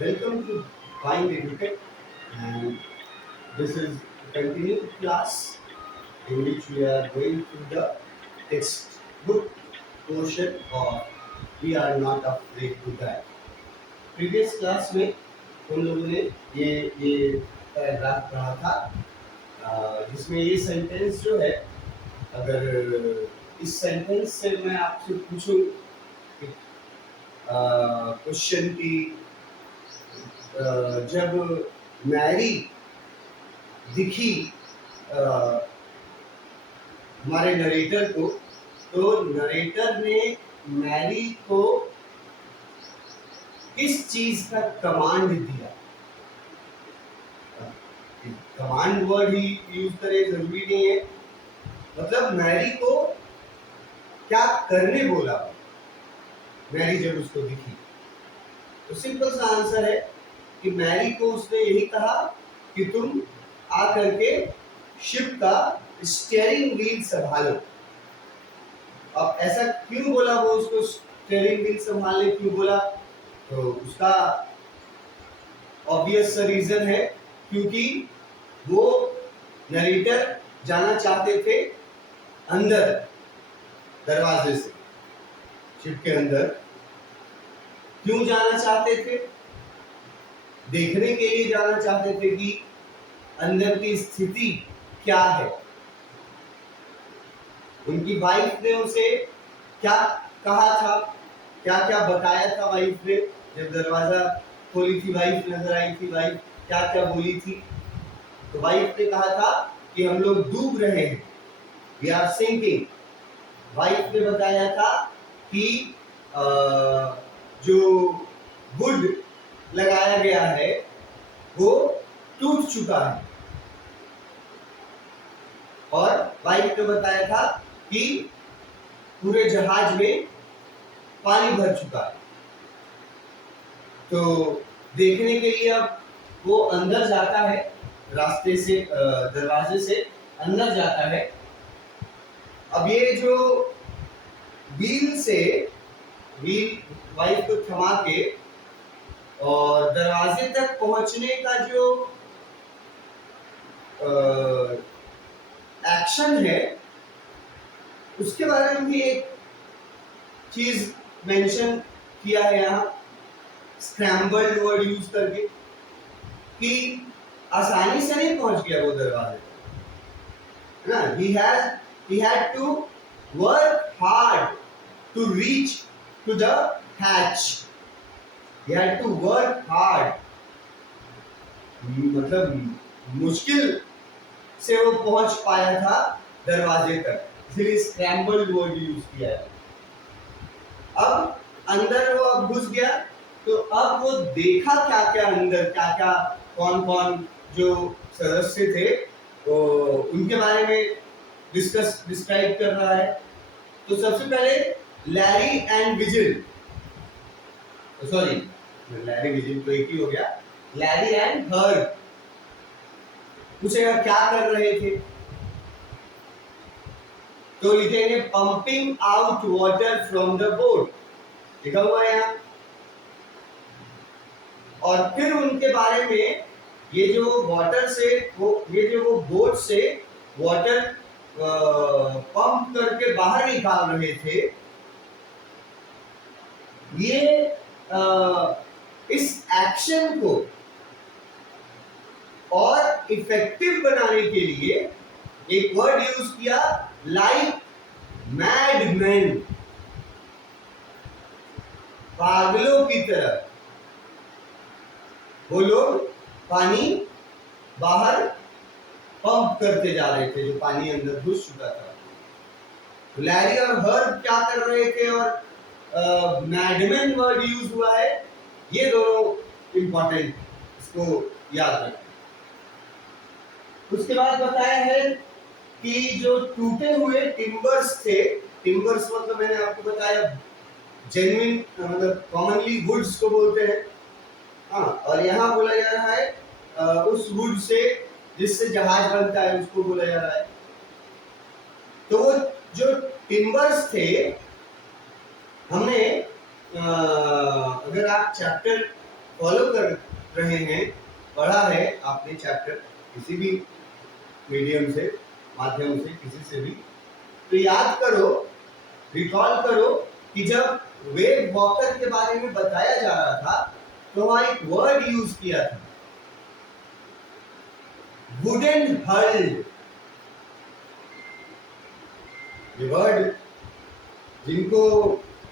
Welcome to Buying Educate, and this is a continued class in which we are going through the textbook portion of We Are Not Afraid to Die. Previous class में उन लोगों ने ये paragraph पढ़ा था, जिसमें ये sentence जो है, अगर इस सेंटेंस से मैं आपसे पूछूं क्वेश्चन की, जब मैरी दिखी हमारे नरेटर को, तो नरेटर ने मैरी को किस चीज का कमांड दिया? कमांड वर्ड ही यूज करे जरूरी नहीं है, मतलब मैरी को क्या करने बोला मैरी जब उसको दिखी? तो सिंपल सा आंसर है कि मैरी को उसने यही कहा कि तुम आ करके शिप का स्टीयरिंग व्हील संभालो। अब ऐसा क्यों बोला, वो उसको स्टीयरिंग व्हील संभालने क्यों बोला? तो उसका ऑब्वियस रीजन है, क्योंकि वो नरेटर जाना चाहते थे अंदर दरवाजे से, शिप के अंदर। क्यों जाना चाहते थे? देखने के लिए जाना चाहते थे कि अंदर की स्थिति क्या है। उनकी वाइफ ने उसे क्या कहा था, क्या क्या बताया था वाइफ ने? जब दरवाजा खोली थी, वाइफ नजर आई थी, वाइफ क्या क्या बोली थी? तो वाइफ ने कहा था कि हम लोग डूब रहे हैं, वी आर सिंकिंग। वाइफ ने बताया था कि जो वुड लगाया गया है वो टूट चुका है, और वाइफ ने बताया था कि पूरे जहाज में पानी भर चुका है। तो देखने के लिए अब वो अंदर जाता है, रास्ते से, दरवाजे से अंदर जाता है। अब ये जो व्हील वाइफ को थमा के और दरवाजे तक पहुंचने का जो एक्शन है, उसके बारे में भी एक चीज मेंशन किया है यहाँ, स्क्रैम्बल्ड वर्ड यूज करके, कि आसानी से नहीं पहुंच गया वो दरवाजे तक, है ना? he had to work hard to reach to the hatch. He had to work hard, मतलब मुश्किल से वो पहुंच पाया था दरवाजे तक, इसलिए स्क्रैम्बल्ड वर्ड यूज किया है। अब अंदर वो अब घुस गया, तो अब वो देखा क्या क्या अंदर, क्या क्या कौन कौन जो सदस्य थे, तो उनके बारे में डिस्क्राइब कर रहा है। तो सबसे पहले Larry and vigil, sorry Larry vigil तो एक ही हो गया, लैरी एंड हर। पूछेगा क्या कर रहे थे, तो लिखेंगे pumping out water from the boat, लिखा हुआ है यहाँ। और फिर उनके बारे में, ये जो वाटर से ये जो वो बोट से वाटर पंप करके बाहर निकाल रहे थे, ये इस एक्शन को और इफेक्टिव बनाने के लिए एक वर्ड यूज किया, लाइक मैडमैन, पागलों की तरह वो लोग पानी बाहर पंप करते जा रहे थे, जो पानी अंदर घुस चुका था। तो लैरी और हर्ब क्या कर रहे थे, और मैडमैन वर्ड यूज हुआ है, ये दोनों इंपॉर्टेंट, इसको याद रखें। उसके बाद बताया है कि जो टूटे हुए टिम्बर्स थे, टिम्बर्स मतलब मैंने आपको बताया जेन्युइन, मतलब कॉमनली वुड्स को बोलते हैं, हाँ, और यहाँ बोला जा रहा है उस वुड से जिससे जहाज बनता है, उसको बोला जा रहा है। तो वो जो टिम्बर्स थे, हमने अगर आप चैप्टर फॉलो कर रहे हैं, पढ़ा है आपने चैप्टर किसी भी मीडियम से, माध्यम से, किसी से भी, तो याद करो, रिकॉल करो कि जब वेव वॉकर के बारे में बताया जा रहा था तो वहां एक वर्ड यूज किया था, वुडन हल्ड। ये वर्ड जिनको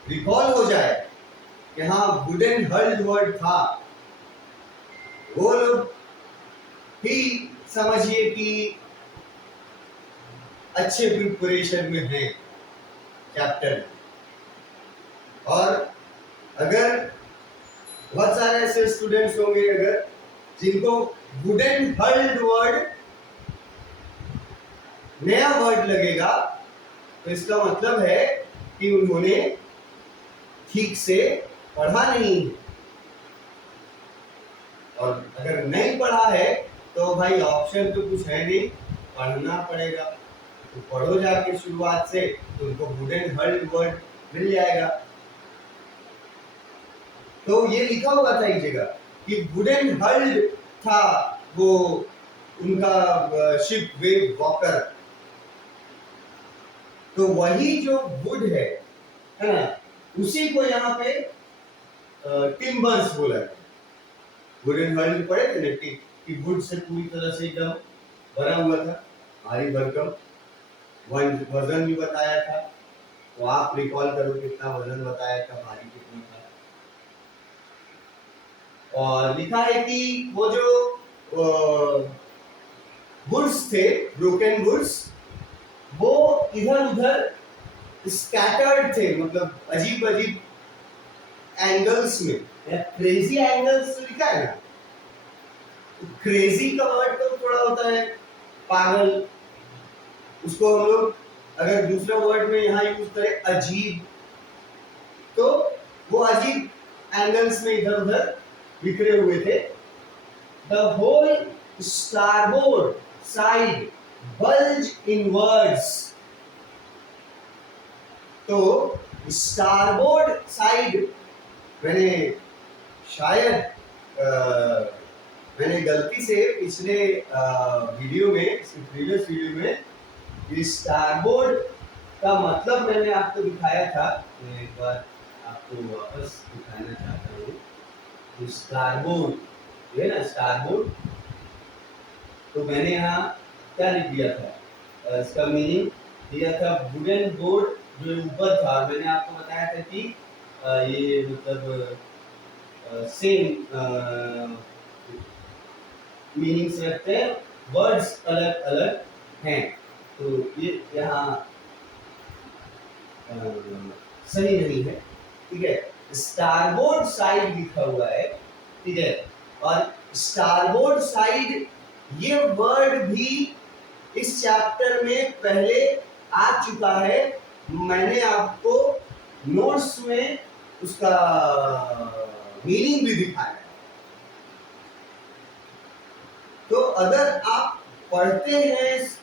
रिकॉल हो जाए कि हाँ वुडन हल्ड वर्ड था, वो लोग ही समझिए कि अच्छे प्रिपरेशन में हैं चैप्टर। और अगर बहुत सारे ऐसे स्टूडेंट्स होंगे अगर जिनको वुडन हल्ड वर्ड नया वर्ड लगेगा, तो इसका मतलब है कि उन्होंने ठीक से पढ़ा नहीं है। और अगर नहीं पढ़ा है तो भाई ऑप्शन तो कुछ है नहीं, पढ़ना पड़ेगा। तो पढ़ो जाके शुरुआत से, तो उनको वुडन हल्ड वर्ड मिल जाएगा। तो ये लिखा हुआ था एक जगह कि वुडन हल्ड था वो उनका शिप वेव वॉकर। तो वही जो वुड है ना, उसी को यहाँ पे टिम्बर्स बोला है। वुडन हल्ड पढ़े थे ना कि वुड से पूरी तरह से एकदम बना हुआ था, भारी भरकम, वजन भी बताया था। तो आप रिकॉल करो कितना वजन बताया था, भारी कितना था। और लिखा है कि वो जो वुड्स थे, ब्रोकन वुड्स, वो इधर उधर स्कैटर्ड थे, मतलब अजीब अजीब एंगल्स में, या क्रेजी एंगल्स लिखा है ना। क्रेजी का वर्ड तो थोड़ा होता है पागल, उसको हम लोग अगर दूसरा वर्ड में यहाँ यूज करें अजीब, तो वो अजीब एंगल्स में इधर उधर बिखरे हुए थे। The whole starboard side bulge inwards. तो स्टारबोर्ड साइड, मैंने शायद मैंने गलती से पिछले वीडियो में, प्रीवियस वीडियो में, स्टारबोर्ड का मतलब मैंने आपको दिखाया था। मैं एक बार आपको वापस दिखाना चाहता हूँ। स्टारबोर्ड ये ना, स्टारबोर्ड, तो मैंने यहाँ क्या लिख दिया था, इसका मीनिंग दिया था वुडन बोर्ड जो ऊपर था। मैंने आपको बताया था कि ये मतलब सेम मीनिंग्स रखते हैं, वर्ड्स अलग अलग हैं। तो ये यहाँ सही नहीं है, ठीक है। स्टारबोर्ड साइड लिखा हुआ है, ठीक है। और स्टारबोर्ड साइड ये वर्ड भी इस चैप्टर में पहले आ चुका है। मैंने आपको नोट्स में उसका मीनिंग भी दिखाया। तो अगर आप पढ़ते हैं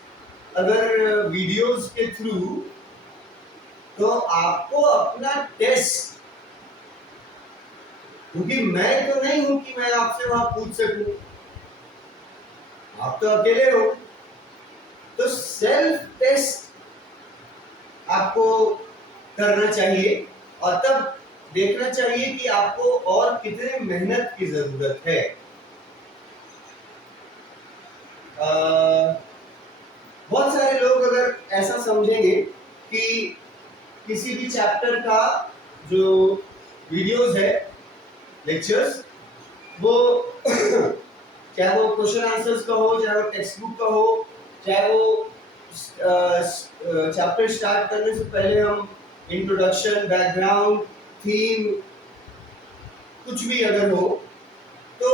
अगर वीडियोस के थ्रू, तो आपको अपना टेस्ट, क्योंकि मैं तो नहीं हूं कि मैं आपसे वहां पूछ सकूं, आप तो अकेले हो, तो सेल्फ टेस्ट आपको करना चाहिए और तब देखना चाहिए कि आपको और कितने मेहनत की जरूरत है। बहुत सारे लोग अगर ऐसा समझेंगे कि किसी भी चैप्टर का जो वीडियोस है, लेक्चर्स, वो चाहे वो क्वेश्चन आंसर्स का हो, चाहे वो टेक्स्ट बुक का हो, चाहे वो चैप्टर स्टार्ट करने से पहले हम इंट्रोडक्शन, बैकग्राउंड, थीम, कुछ भी अगर हो, तो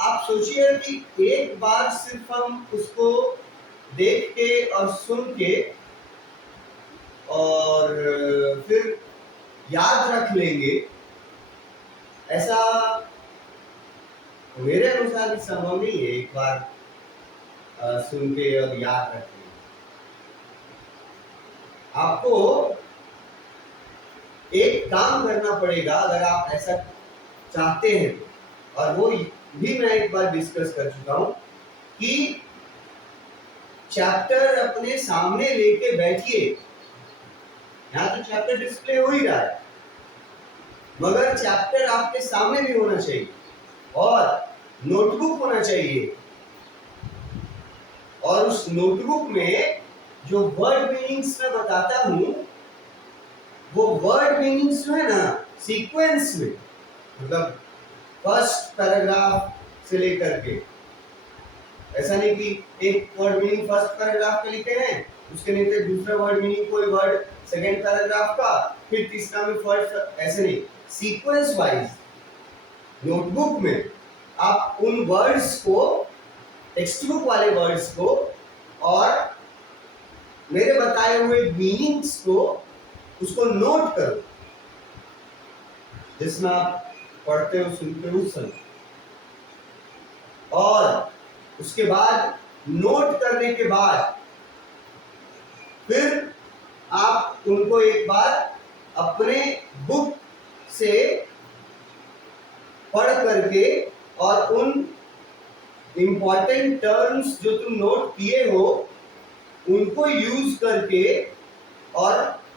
आप सोचिए कि एक बार सिर्फ हम उसको देख के और सुन के और फिर याद रख लेंगे, ऐसा मेरे अनुसार संभव नहीं है। एक बार सुन के और याद रख लेंगे, आपको एक काम करना पड़ेगा अगर आप ऐसा चाहते हैं। और वो भी मैं एक बार डिस्कस कर चुका हूं कि चैप्टर अपने सामने लेके बैठिए। यहाँ तो चैप्टर डिस्प्ले हो ही रहा है, मगर चैप्टर आपके सामने भी होना चाहिए और नोटबुक होना चाहिए। और उस नोटबुक में जो वर्ड मीनिंग्स मैं बताता हूं, वो वर्ड मीनिंग्स जो है ना सीक्वेंस में, मतलब फर्स्ट पैराग्राफ से लेकर के, ऐसा नहीं कि एक वर्ड मीनिंग फर्स्ट पैराग्राफ के लिखे हैं, उसके नीचे दूसरा वर्ड मीनिंग कोई वर्ड सेकेंड पैराग्राफ का, फिर तीसरा में फर्स्ट, ऐसे नहीं, सीक्वेंस वाइज नोटबुक में आप उन वर्ड्स को, टेक्स्ट बुक वाले वर्ड्स को और मेरे बताए हुए मीनिंग्स को, उसको नोट करो, जिसमें आप पढ़ते हो, सुनते हो, उस समय। और उसके बाद नोट करने के बाद फिर आप उनको एक बार अपने बुक से पढ़ करके और उन इंपॉर्टेंट टर्म्स जो तुम नोट किए हो उनको यूज करके और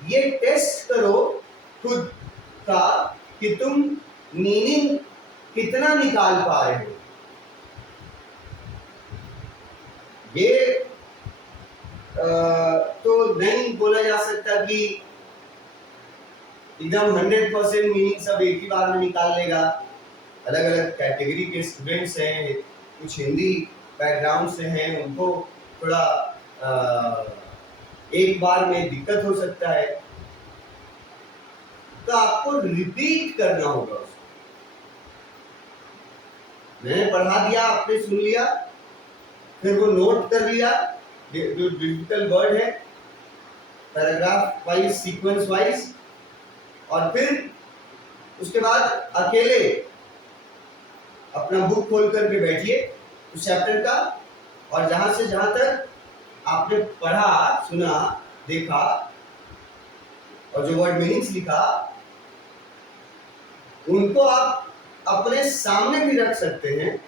ये टेस्ट करो खुद का कि तुम मीनिंग कितना निकाल पा रहे हो। ये तो नहीं बोला जा सकता कि एकदम 100% मीनिंग सब एक ही बार में निकाल लेगा। अलग अलग कैटेगरी के स्टूडेंट्स हैं, कुछ हिंदी बैकग्राउंड से हैं, उनको थोड़ा एक बार में दिक्कत हो सकता है, तो आपको रिपीट करना होगा उसको। मैंने पढ़ा दिया, आपने सुन लिया, फिर वो नोट कर लिया जो डिजिटल वर्ड है, पैराग्राफ वाइज, सीक्वेंस वाइज, और फिर उसके बाद अकेले अपना बुक खोल करके बैठिए उस चैप्टर का, और जहां से जहां तक आपने पढ़ा, सुना, देखा और जो वर्ड मीनिंग्स लिखा, उनको आप अपने सामने भी रख सकते हैं।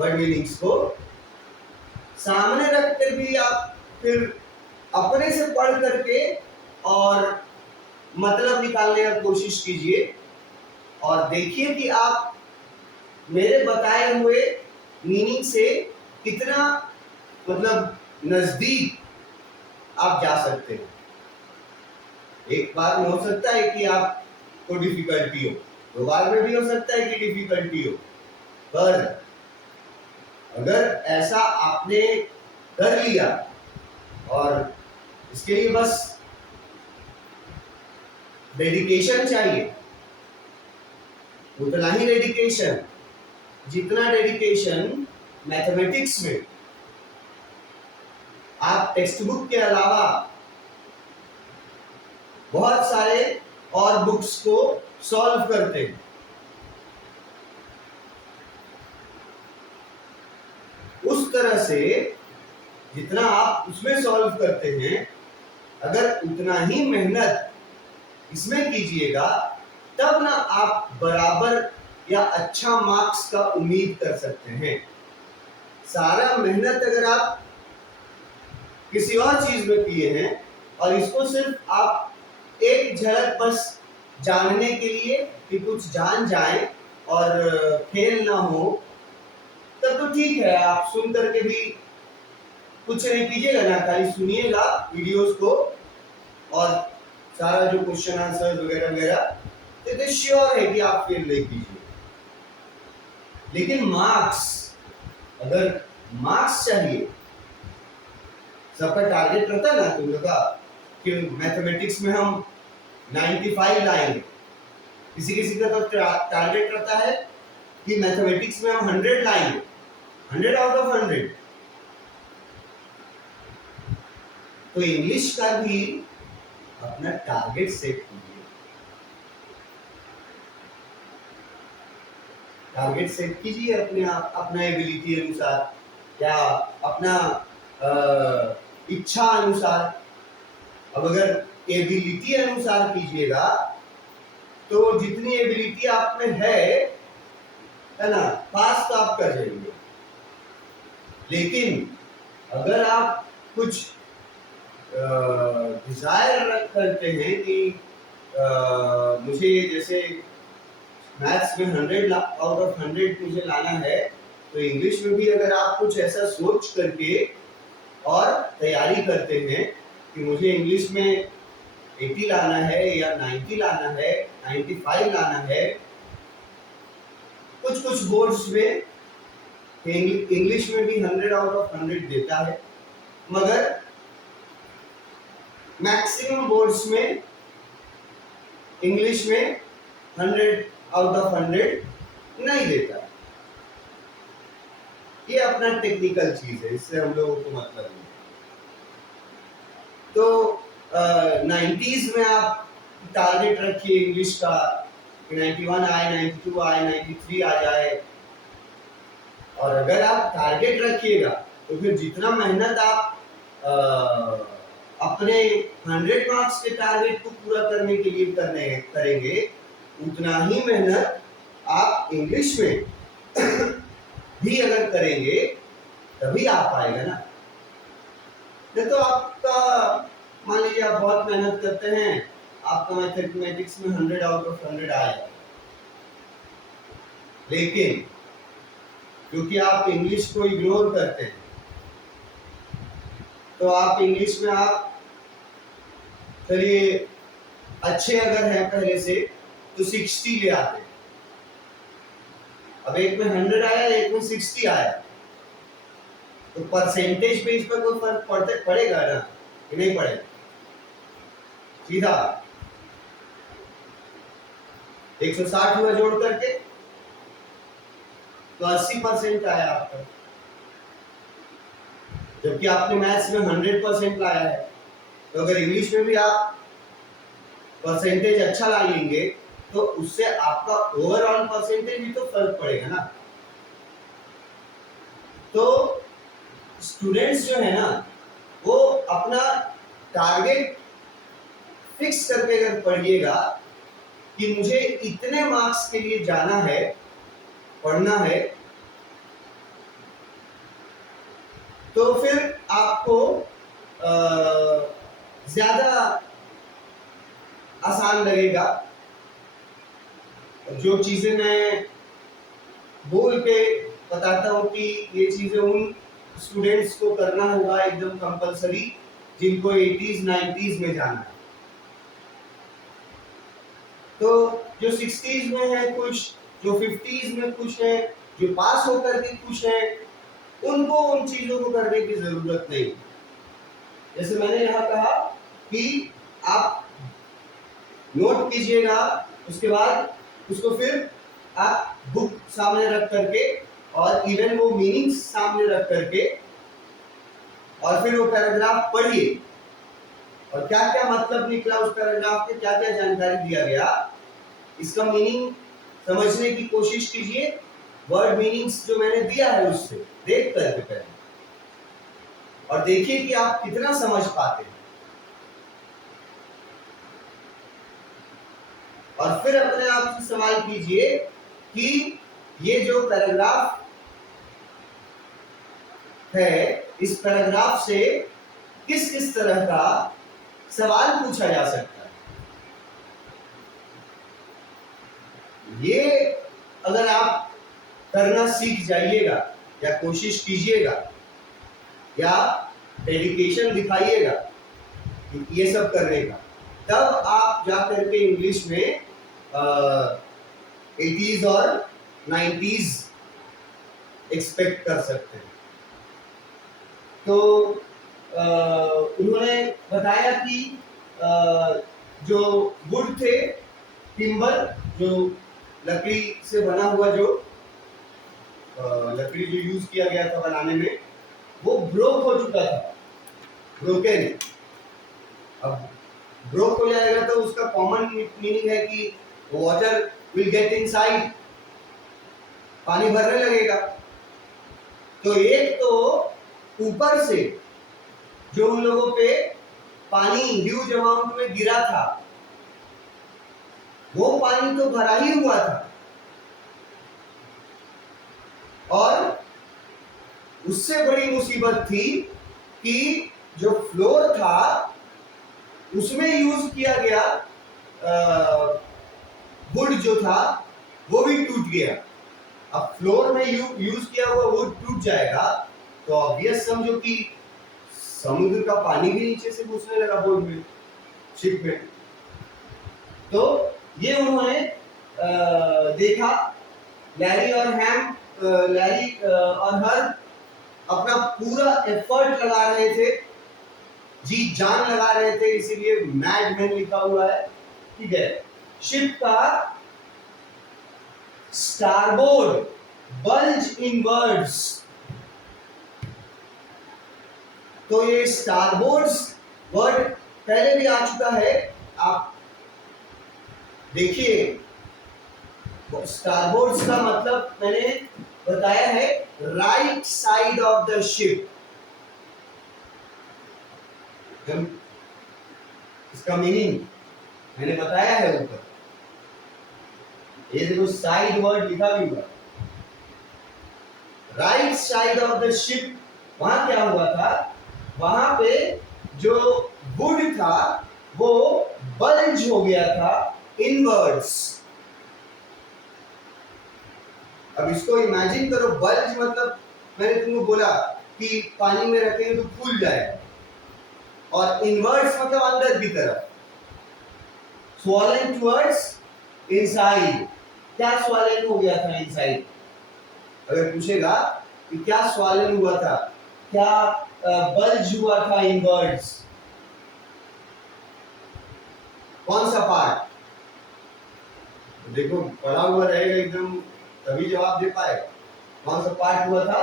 वर्ड मीनिंग्स को सामने रख कर भी आप फिर अपने से पढ़ करके और मतलब निकालने का कोशिश कीजिए, और देखिए कि आप मेरे बताए हुए मीनिंग से कितना मतलब नजदीक आप जा सकते हैं। एक बार में हो सकता है कि आपको डिफिकल्टी हो, दो बार में भी हो सकता है कि डिफिकल्टी हो, पर अगर ऐसा आपने कर लिया, और इसके लिए बस डेडिकेशन चाहिए, उतना ही डेडिकेशन जितना डेडिकेशन मैथमेटिक्स में आप टेक्स्ट बुक के अलावा बहुत सारे और बुक्स को सॉल्व करते हैं। उस तरह से जितना आप उसमें सॉल्व करते हैं, अगर उतना ही मेहनत इसमें कीजिएगा, तब ना आप बराबर या अच्छा मार्क्स का उम्मीद कर सकते हैं। सारा मेहनत अगर आप किसी और चीज में किए हैं और इसको सिर्फ आप एक झलक बस जानने के लिए कि कुछ जान जाए और फेल ना हो, तब तो ठीक है, आप सुन करके भी कुछ नहीं कीजिएगा ना, खाली सुनिएगा वीडियोस को और सारा जो क्वेश्चन आंसर वगैरह वगैरह, तो श्योर है कि आप फेल नहीं कीजिए। लेकिन मार्क्स, अगर मार्क्स चाहिए, सबका टारगेट रहता है ना तुम लोग का कि मैथमेटिक्स में हम 95 लाएंगे, किसी किसी का तो टारगेट रहता है कि मैथमेटिक्स में हम 100 लाएंगे, 100 आउट ऑफ 100। तो इंग्लिश का भी अपना टारगेट सेट कीजिए, टारगेट सेट कीजिए अपने आप, अपना एबिलिटी अनुसार या अपना इच्छा अनुसार। अब अगर एबिलिटी अनुसार कीजिएगा तो जितनी एबिलिटी आप में है है ना, पास तो आप कर जाएंगे। लेकिन अगर आप कुछ डिजायर करते हैं कि मुझे जैसे मैथ्स में 100 आउट ऑफ 100 मुझे लाना है, तो इंग्लिश में भी अगर आप कुछ ऐसा सोच करके और तैयारी करते हैं कि मुझे इंग्लिश में 80 लाना है या 90 लाना है, 95 लाना है, कुछ कुछ बोर्ड्स में इंग्लिश में भी 100 आउट ऑफ 100 देता है, मगर मैक्सिमम बोर्ड्स में इंग्लिश में 100 आउट ऑफ 100 नहीं देता। ये अपना टेक्निकल चीज है, इससे हम लोगों को मतलब नहीं। तो 90s में आप टारगेट रखिए इंग्लिश का, 91 आए, 92 आए, 93 आ जाए। और अगर आप टारगेट रखिएगा तो फिर जितना मेहनत आप अपने 100 मार्क्स के टारगेट को पूरा करने के लिए करेंगे, उतना ही मेहनत आप इंग्लिश में भी अगर करेंगे तभी आ पाएगा ना। नहीं तो आपका, मान लीजिए आप बहुत मेहनत करते हैं, आपका मैथमेटिक्स में 100 आउट ऑफ 100 आएगा, लेकिन क्योंकि आप इंग्लिश को इग्नोर करते हैं, तो आप इंग्लिश में आप चलिए अच्छे अगर हैं पहले से तो 60 ले आते हैं। अब एक में 100 आया, एक में 60 आया, तो परसेंटेज बेस पर कोई फर्क पड़ेगा ना कि नहीं पड़ेगा? सीधा 160 हुआ जोड़ करके तो 80% आया आपका, जबकि आपने मैथ्स में 100% लाया है। तो अगर इंग्लिश में भी आप परसेंटेज अच्छा लाएंगे तो उससे आपका ओवरऑल परसेंटेज भी तो फर्क पड़ेगा ना। तो स्टूडेंट्स जो है ना, वो अपना टारगेट फिक्स करके अगर पढ़िएगा कि मुझे इतने मार्क्स के लिए जाना है, पढ़ना है, तो फिर आपको ज्यादा आसान लगेगा। जो चीजें मैं बोल के बताता हूँ कि ये चीजें उन स्टूडेंट्स को करना होगा एकदम कंपलसरी जिनको 80s 90s में जाना है। तो जो 60s में है कुछ, जो 50s में कुछ है, जो पास होकर के कुछ है, उनको उन चीजों को करने की जरूरत नहीं। जैसे मैंने यहाँ कहा कि आप नोट कीजिएगा, उसके बाद उसको फिर आप बुक सामने रख करके और इवन वो मीनिंग्स सामने रख करके और फिर वो पैराग्राफ पढ़िए और क्या क्या मतलब निकला उस पैराग्राफ के, क्या क्या जानकारी दिया गया, इसका मीनिंग समझने की कोशिश कीजिए। वर्ड मीनिंग्स जो मैंने दिया है उससे देख करके पहले, और देखिए कि आप कितना समझ पाते हैं, और फिर अपने आप से सवाल कीजिए कि ये जो पैराग्राफ है, इस पैराग्राफ से किस किस तरह का सवाल पूछा जा सकता है। ये अगर आप करना सीख जाइएगा या कोशिश कीजिएगा या डेडिकेशन दिखाइएगा ये सब करने का, तब आप जा करके इंग्लिश में 80s और 90s एक्सपेक्ट कर सकते हैं। तो उन्होंने बताया कि जो वुड थे, टिम्बर, जो लकड़ी से बना हुआ जो लकड़ी जो यूज किया गया था बनाने में, वो ब्रोक हो चुका था, ब्रोकन। अब ब्रोक हो जाएगा तो उसका कॉमन मीनिंग है कि वाटर विल गेट इनसाइड, पानी भरने लगेगा। तो एक तो ऊपर से जो उन लोगों पे पानी ह्यूज अमाउंट में गिरा था, वो पानी तो भरा ही हुआ था, और उससे बड़ी मुसीबत थी कि जो फ्लोर था उसमें यूज किया गया वुड जो था वो भी टूट गया। अब फ्लोर में यूज किया हुआ वुड टूट जाएगा तो ऑब्वियस समझो कि समुद्र का पानी भी नीचे से घुसने लगा बोट में, शिप में। तो ये उन्होंने देखा। लैरी और हर अपना पूरा एफर्ट लगा रहे थे, जी जान लगा रहे थे, इसीलिए मैडमैन लिखा हुआ है, ठीक है। शिप का स्टारबोर्ड बल्ज इनवर्ड्स, तो ये स्टारबोर्ड्स वर्ड पहले भी आ चुका है, आप देखिए। स्टारबोर्ड्स का मतलब मैंने बताया है right side of the ship. इसका मीनिंग मैंने बताया है ऊपर, ये देखो साइड वर्ड लिखा भी हुआ, right side of the ship. वहां क्या हुआ था, वहां पे जो वुड था वो बल्ज हो गया था इनवर्ड्स। अब इसको इमेजिन करो, बल्ज मतलब मैंने तुमको बोला कि पानी में रखेंगे तो फूल जाएगा, और इनवर्ड्स मतलब अंदर की तरफ, स्वॉलन टुवर्ड्स इनसाइड। क्या स्वॉलन हो गया था इनसाइड? अगर पूछेगा कि क्या स्वॉलन हुआ था, क्या बल्ज हुआ था इनवर्ड्स, कौन सा पार्ट? देखो पढ़ा हुआ रहेगा एकदम, तभी जवाब दे पाएगा। कौन सा पार्ट हुआ था?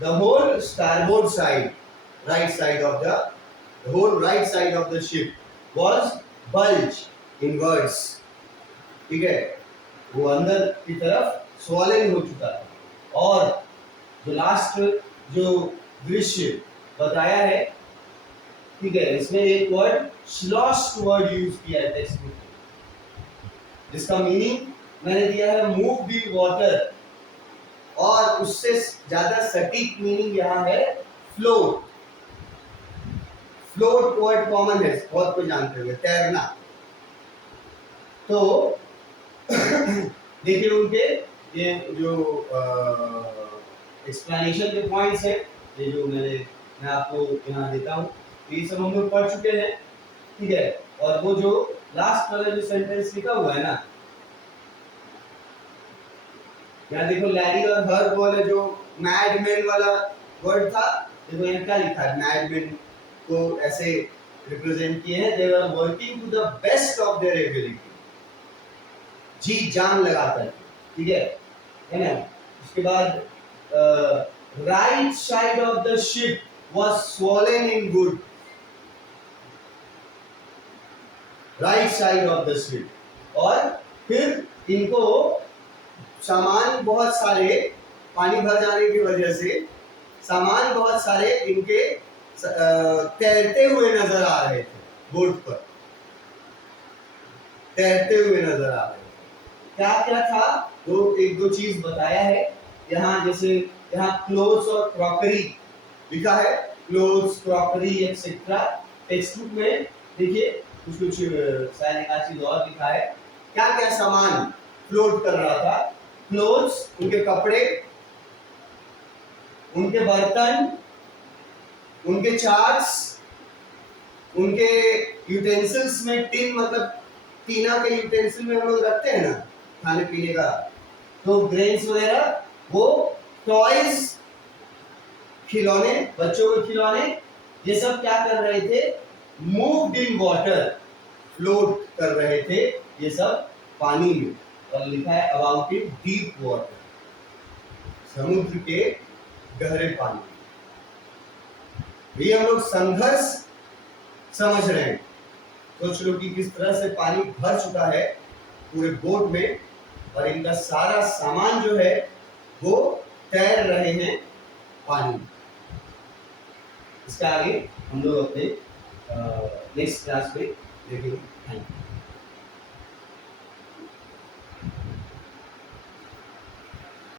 The whole starboard side, right side of the whole right side of the ship was bulge inwards, ठीक है। वो अंदर की तरफ स्वॉलन हो चुका था। और जो लास्ट जो दृश्य बताया है, ठीक है, इसमें एक वर्ड स्लॉश्ड वर्ड यूज किया है टेक्स्ट बुक, जिसका मीनिंग मैंने दिया है मूव द वाटर, और उससे ज्यादा सटीक मीनिंग यहाँ है फ्लोट। फ्लोट वर्ड कॉमन है, बहुत कोई जानते होंगे, तैरना। तो देखिए उनके ये जो एक्सप्लेनेशन के पॉइंट्स है, ये जो मैं आपको यहाँ देता हूँ, ये सब हम लोग पढ़ चुके हैं, ठीक है। और वो जो लास्ट वाला जो सेंटेंस लिखा हुआ है ना, यहाँ देखो लैरी और हर्ब वाले जो मैडमैन वाला वर्ड था, देखो यहाँ क्या लिखा है, मैडमैन को ऐसे रिप्रेजेंट किए हैं, they were working to the best of their ability, जी जान लगाकर, ठीक है ना। उसके बाद right side of the ship was swollen in wood, right side of the ship. और फिर इनको सामान बहुत सारे, पानी भर जाने की वजह से सामान बहुत सारे इनके तैरते हुए नजर आ रहे थे, बोट पर तैरते हुए नजर आ रहे थे। क्या क्या था, एक दो चीज बताया है यहाँ, जैसे यहाँ क्लोथ्स और क्रॉकरी लिखा है, clothes crockery etcetera. Text book में देखिए कुछ कुछ शायद एक चीज और लिखा है, क्या क्या सामान फ्लोट कर रहा था। क्लोथ्स उनके कपड़े, उनके बर्तन, उनके चार्ट्स, उनके यूटेंसिल्स में टिन मतलब टीना के यूटेंसिल में हम लोग रखते हैं ना खाने पीने का, तो ग्रेन्स वगैरह, वो टॉयज खिलौने, बच्चों के खिलौने, ये सब क्या कर रहे थे, मूव्ड इन वाटर, फ्लोट कर रहे थे ये सब पानी में। और लिखा है अबाउट इन डीप वाटर, समुद्र के गहरे पानी। ये हम लोग संघर्ष समझ रहे हैं, सोच लो कि किस तरह से पानी भर चुका है पूरे बोट में, और इनका सारा सामान जो है वो तैर रहे हैं पानी में। इसका आगे हम लोग अपने नेक्स्ट क्लास में देखेंगे। Thank you.